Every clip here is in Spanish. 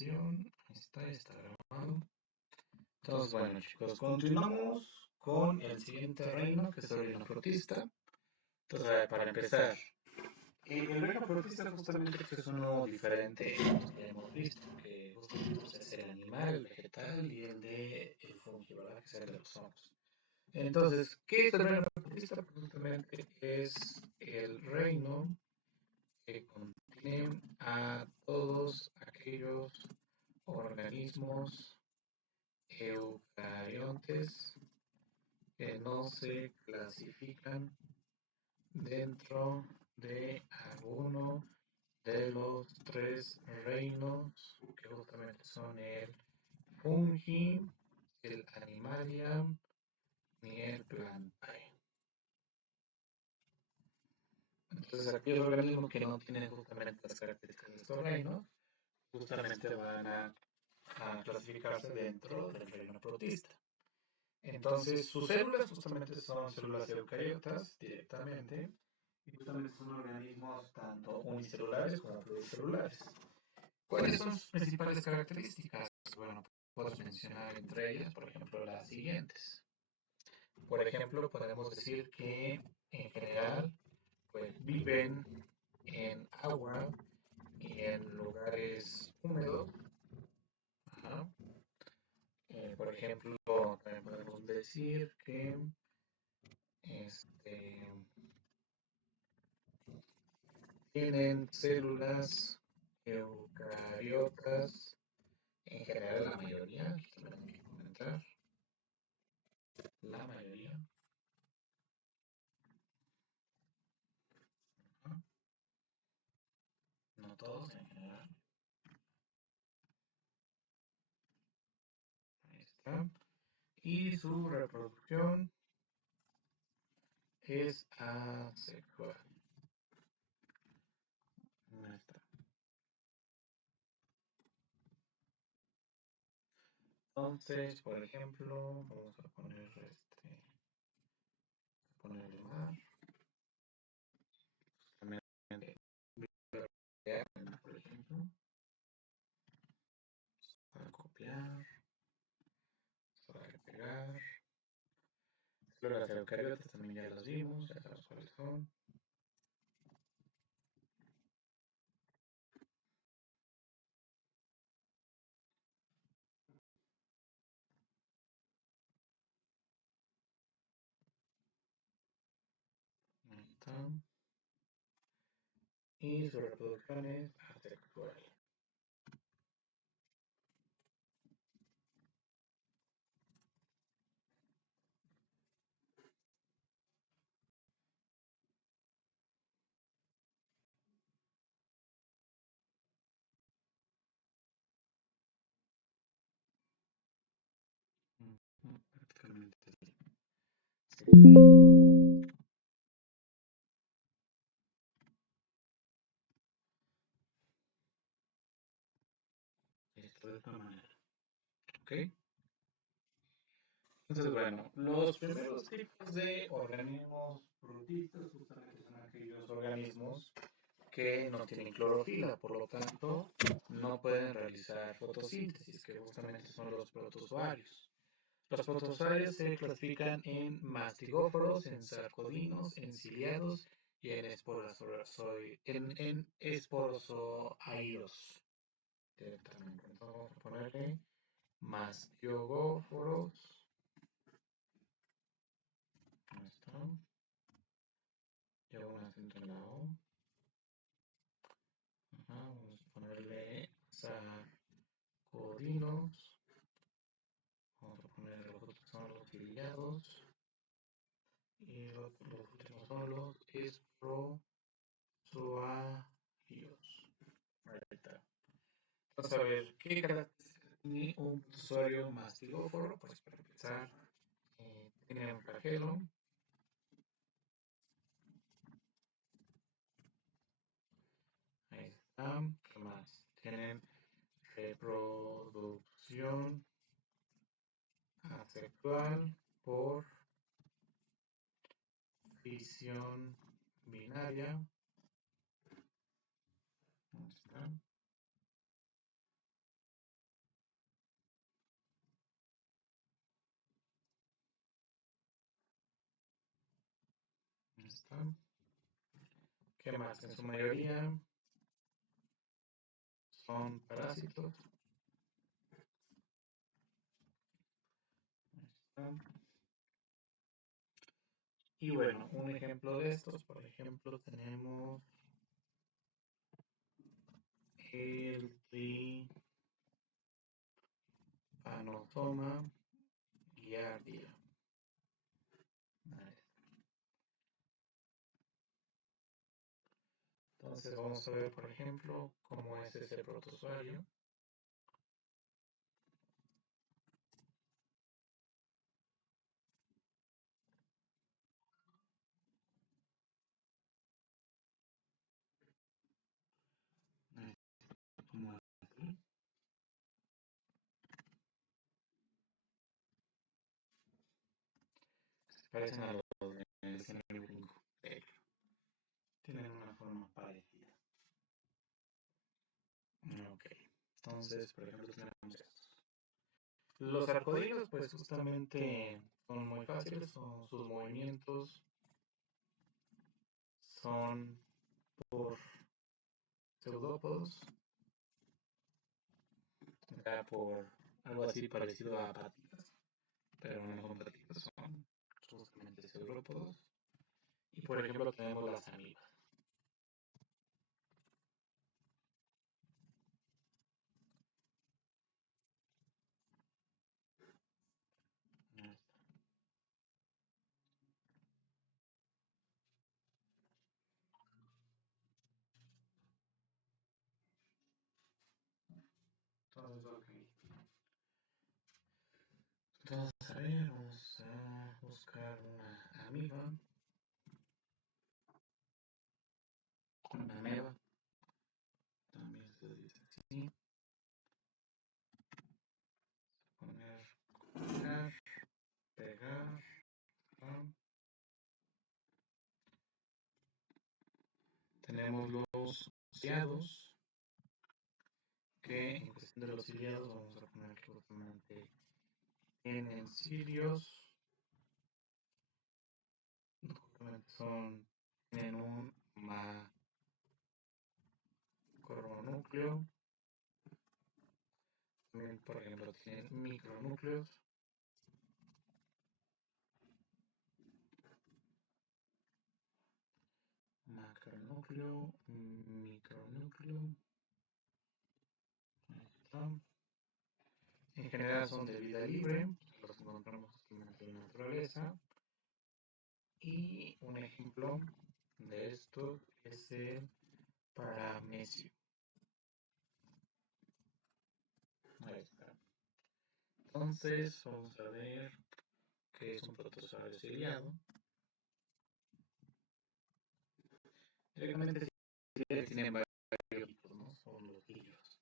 grabación. Ahí está grabado. Entonces, bueno, chicos, continuamos con el siguiente reino, que es el reino protista. Entonces, a ver, para empezar, el reino protista justamente es uno diferente a los que hemos visto, que justamente es el animal, el vegetal y el de el fungi, ¿verdad? Que es el de los hongos. Entonces, ¿qué es el reino protista? Pues justamente es el reino que contiene a todos aquellos organismos eucariontes que no se clasifican dentro de alguno de los tres reinos que justamente son el fungi, el animalium y el plantae. Entonces aquellos organismos que no tienen justamente las características de estos reinos justamente van a clasificarse dentro del reino protista. Entonces, sus células justamente son células eucariotas directamente, y justamente son organismos tanto unicelulares como pluricelulares. ¿Cuáles son sus principales características? Bueno, puedo mencionar entre ellas, por ejemplo, las siguientes. Por ejemplo, podemos decir que en general pues, viven en agua y en lugares húmedos. Ajá. Por ejemplo, también podemos decir que este, tienen células eucariotas, en general la mayoría, aquí también hay que comentar, la mayoría, ¿no? No todos en general, ahí está. Y su reproducción es asexual. Ahí está. Entonces, por ejemplo, vamos a ponerle mar, también por ejemplo, para copiar, para pegar. Luego las eucariotas también ya las vimos, ya sabemos cuáles son. Ahí está. Y su reproducción es asexual. Prácticamente sí. Esto de esta manera. ¿Ok? Entonces, bueno, los primeros tipos de organismos protistas justamente son aquellos organismos que no tienen clorofila, por lo tanto, no pueden realizar fotosíntesis, que justamente son los protozoarios. Los protozoarios se clasifican en mastigóforos, en sarcodinos, en ciliados y en esporozoairos directamente. Entonces vamos a ponerle mastigóforos. Ahí está. Llevo un acento en la O. Ajá, vamos a ponerle sarcodinos. Vamos a ponerle los otros que son los ciliados. Y los últimos son los esporozoarios. Ahí está. Vamos a ver qué características tiene un usuario mastigóforo. Pues para empezar, tiene un flagelo. Ahí está. ¿Qué más? Tienen reproducción asexual por fisión binaria. Ahí está. está. ¿Qué más? En su mayoría son parásitos. Está. Y bueno, un ejemplo de estos, por ejemplo, tenemos el Trypanosoma giardia. Entonces vamos a ver, por ejemplo, cómo es ese protozoario. Como así. Se parecen a los del Cineburgo, de hecho. Tienen una forma parecida. Ok. Entonces, por ejemplo, tenemos estos. Los arcoíris, pues justamente son muy fáciles, sus movimientos son por pseudópodos, acá por algo así parecido a patitas, pero no son patitas, son justamente pseudópodos. Y por ejemplo tenemos las amibas. Entonces, ok. Entonces, a ver, vamos a buscar una amiba, una ameba, también se dice así. Poner, copiar, pegar. ¿No? Tenemos los ciliados, que en cuestión de los ciliados vamos a poner que justamente tienen cilios, justamente tienen un macronúcleo, también por ejemplo tienen micronúcleos, macronúcleo, micronúcleo, ahí está. En general son de vida libre, los encontramos justamente en la naturaleza. Y un ejemplo de esto es el paramecio. Ahí está. Entonces, vamos a ver qué es un protozoario ciliado. Directamente tienen varios tipos, ¿no? Son los cilios.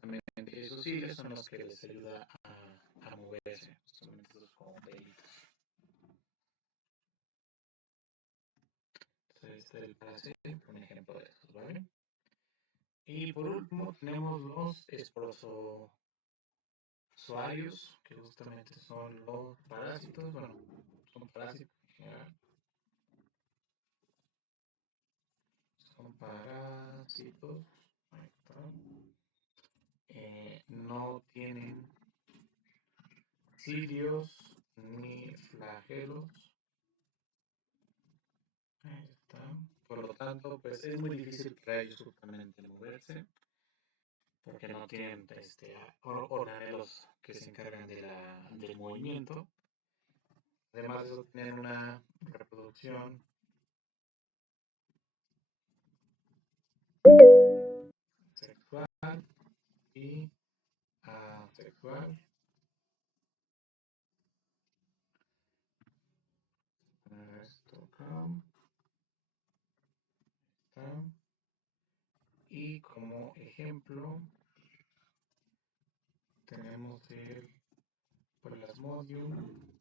También esos cilios son los que les ayuda a moverse, justamente esos como pelitos. Entonces, este es el paramecio, un ejemplo de estos, ¿vale? Y por último tenemos los esporozoarios, que justamente son los parásitos, bueno, son parásitos en general, son parásitos, ahí está. No tienen cilios ni flagelos, ahí está. Por lo tanto, pues es muy difícil para ellos justamente moverse, porque no tienen organelos que se encargan del movimiento. Además de eso, tienen una reproducción sexual y asexual. Esto acá está. Y como ejemplo tenemos el Plasmodium,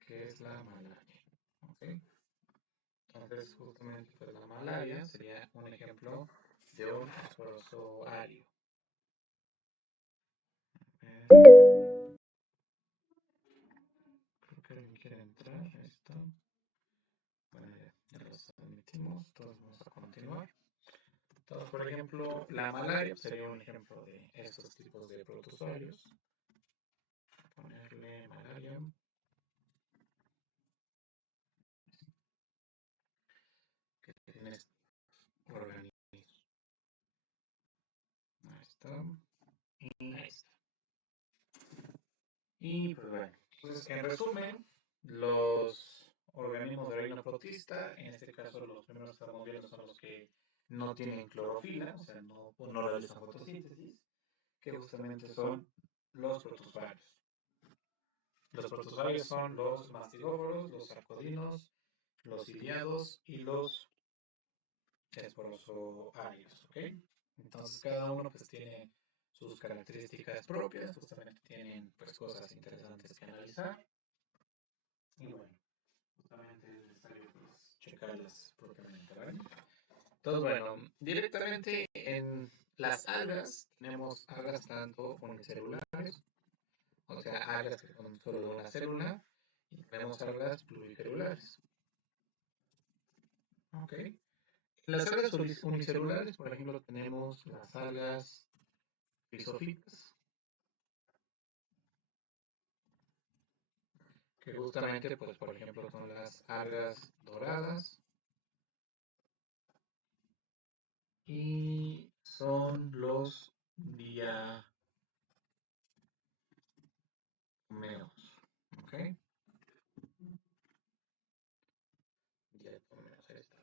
que es la malaria. ¿Okay? Entonces, justamente pues, la malaria sería un ejemplo de un esporozoario. Creo que alguien quiere entrar. Ahí está. admitimos, entonces vamos a continuar. Entonces, por ejemplo, la malaria sería un ejemplo de estos tipos de protozoarios. Ponerle malaria. Que tiene organismos. Ahí está. Y ahí está. Y pues bueno, entonces en resumen, los organismos de reino protista, en este caso los primeros que estamos viendo son los que no tienen clorofila, o sea, no realizan fotosíntesis, que justamente son los protozoarios. Los protozoarios son los mastigóforos, los arcodinos, los ciliados y los esporozoarios, ¿ok? Entonces cada uno pues tiene sus características propias, justamente tienen pues cosas interesantes que analizar y bueno, justamente es necesario pues checarlas propiamente, ¿vale? Entonces bueno, directamente en las algas tenemos algas tanto unicelulares, o sea, algas que son solo de una célula, y tenemos algas pluricelulares, ¿ok? En las algas unicelulares, por ejemplo, tenemos las algas rizófitas, que justamente, pues, por ejemplo, son las algas doradas y son los diatomeos, ¿ok? Diatomeos, ahí está.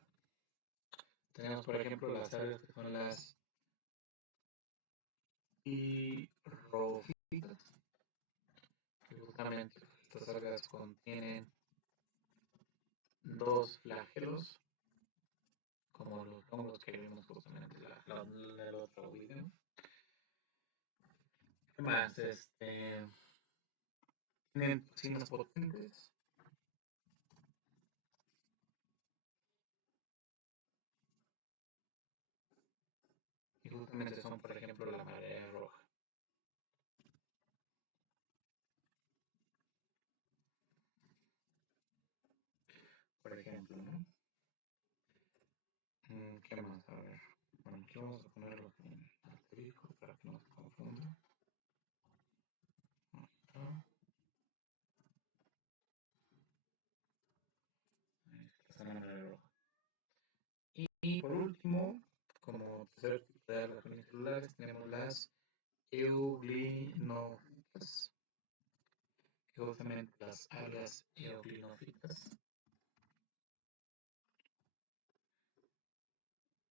Tenemos, por ejemplo, las algas que son las pirrofitas, que justamente estas algas contienen dos flagelos, como los hongos que vimos justamente en el otro video. ¿Qué más? Tienen toxinas potentes. Y justamente son, por ejemplo, la marea roja. Por ejemplo, ¿no? ¿Qué más? A ver. Bueno, aquí vamos a ponerlo en asterisco para que no se confunda. Ahí está. Ahí está la marea roja. Y por último, como tercer tipo de algas unicelulares, tenemos las euglinófitas, que justamente las algas euglinófitas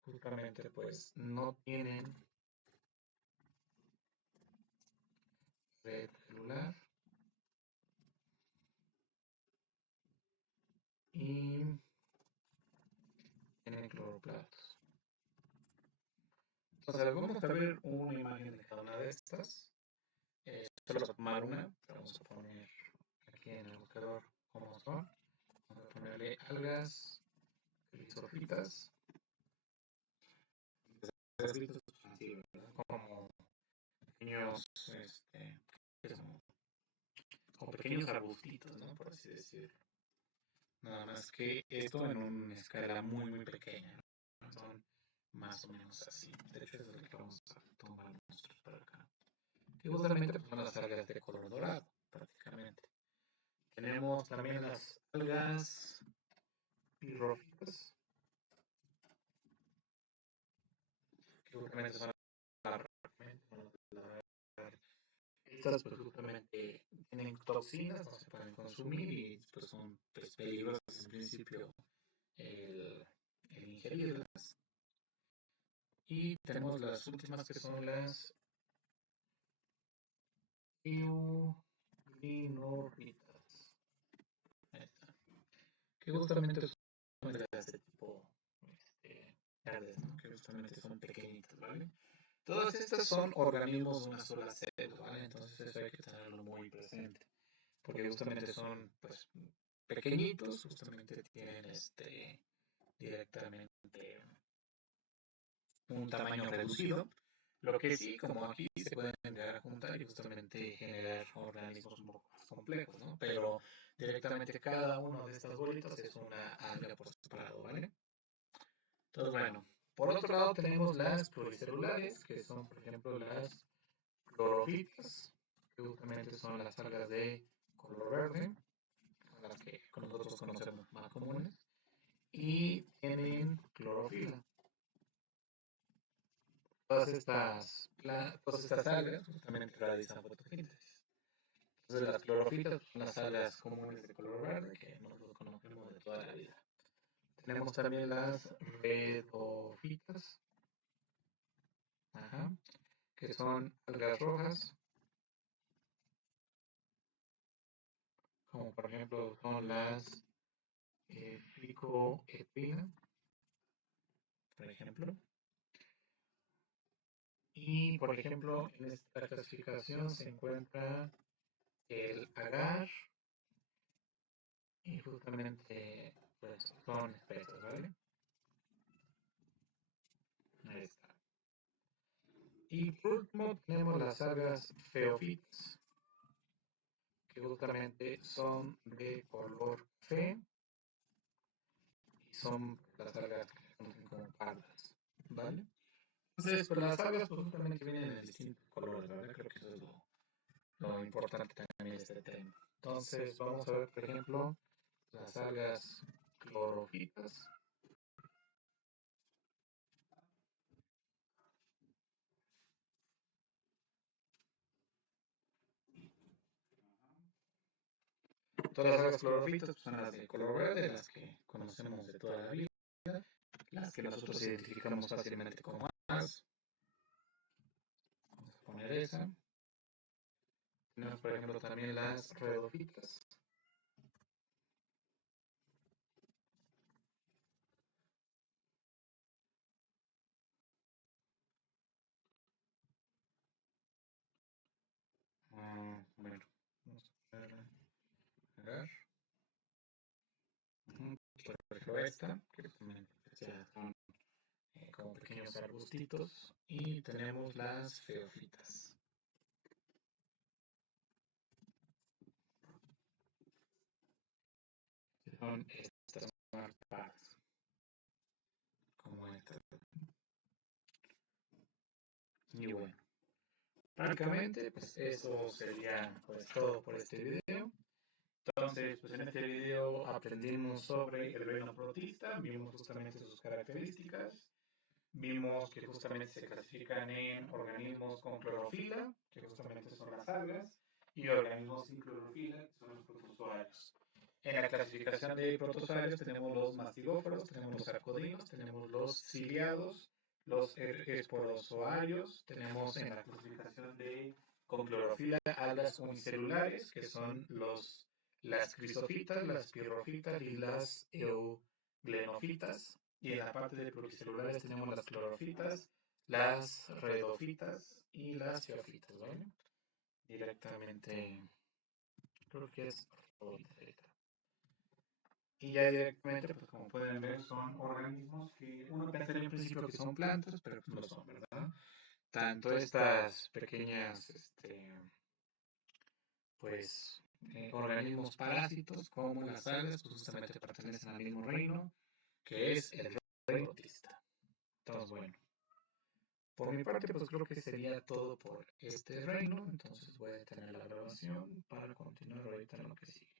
justamente pues no tienen red celular y tienen cloroplastos. Entonces vamos a ver una imagen de cada una de estas. Solo vamos a tomar una, vamos a poner aquí en el buscador cómo son. Vamos a ponerle algas rizófitas. Rizófitas así, ¿verdad? Como pequeños, como pequeños arbustitos, ¿no? Por así decirlo. Nada más que esto en una escala muy, muy pequeña, ¿no? Son más o menos así. De hecho, eso es lo que vamos a tomar nosotros para acá. Que justamente pues, son las algas de color dorado, prácticamente. Tenemos también las algas pirrófitas, que justamente son estas pues justamente tienen toxinas, no se pueden consumir y pues son pues, peligrosas en principio el ingerirlas. Y tenemos las últimas que son las eugrinófitas, que justamente son de este tipo verdes, ¿no? Que justamente son pequeñitas, ¿vale? Todas estas son organismos de una sola célula, ¿vale? Entonces eso hay que tenerlo muy presente, porque justamente son, pues, pequeñitos, justamente tienen directamente un tamaño reducido. Lo que sí, como aquí se pueden llegar a juntar y justamente generar organismos un poco más complejos, ¿no? Pero directamente cada una de estas bolitas es una alga por separado, ¿vale? Entonces, bueno, por otro lado tenemos las pluricelulares, que son, por ejemplo, las clorofitas, que justamente son las algas de color verde, las que nosotros conocemos más comunes, y tienen clorofila. Todas estas algas justamente realizan fotosíntesis. Entonces las clorofitas son las algas comunes de color verde que nosotros conocemos de toda la vida. Tenemos también las redofitas, ajá, que son algas rojas, como por ejemplo son las ficoetrina, por ejemplo. Y por ejemplo, en esta clasificación se encuentra el agar y justamente pues son especies, ¿vale? Ahí está. Y por último tenemos las algas feofitas, que justamente son de color fe y son las algas que se conocen como pardas, ¿vale? Entonces, pues las algas pues justamente vienen en distintos colores, ¿verdad? Creo que eso es lo importante también de este tema. Entonces, vamos a ver, por ejemplo, las algas clorofitas. Todas las algas clorofitas pues, son las de color verde, las que conocemos de toda la vida, las que nosotros identificamos fácilmente como algas. Vamos a poner esa. Tenemos, por ejemplo, también las redofitas. Bueno, vamos a poner agar. Por ejemplo, esta, que también ya son como pequeños arbustitos. Y tenemos las feofitas. Que son estas marcadas, como esta. Y bueno, prácticamente, pues eso sería pues todo por este video. Entonces, pues en este video aprendimos sobre el reino protista, vimos justamente sus características, vimos que justamente se clasifican en organismos con clorofila, que justamente son las algas, y organismos sin clorofila, que son los protozoarios. En la clasificación de protozoarios tenemos los mastigóforos, tenemos los arcodinos, tenemos los ciliados, los esporozoarios, tenemos en la clasificación de con clorofila algas unicelulares, que son las crisofitas, las pirrofitas y las euglenofitas. Y en la parte de pluricelulares tenemos las clorofitas, las redofitas y las geofitas, ¿vale? Directamente, creo que es redofita. Y ya directamente, pues como pueden ver, son organismos que uno pensaría en principio que son plantas, pero pues no lo son, ¿verdad? Tanto estas pequeñas, pues, organismos parásitos como las algas, pues justamente pertenecen al mismo reino, que es el reino protista. Entonces, bueno, por mi parte, pues creo que sería todo por este reino, entonces voy a detener la grabación para continuar ahorita en lo que sigue.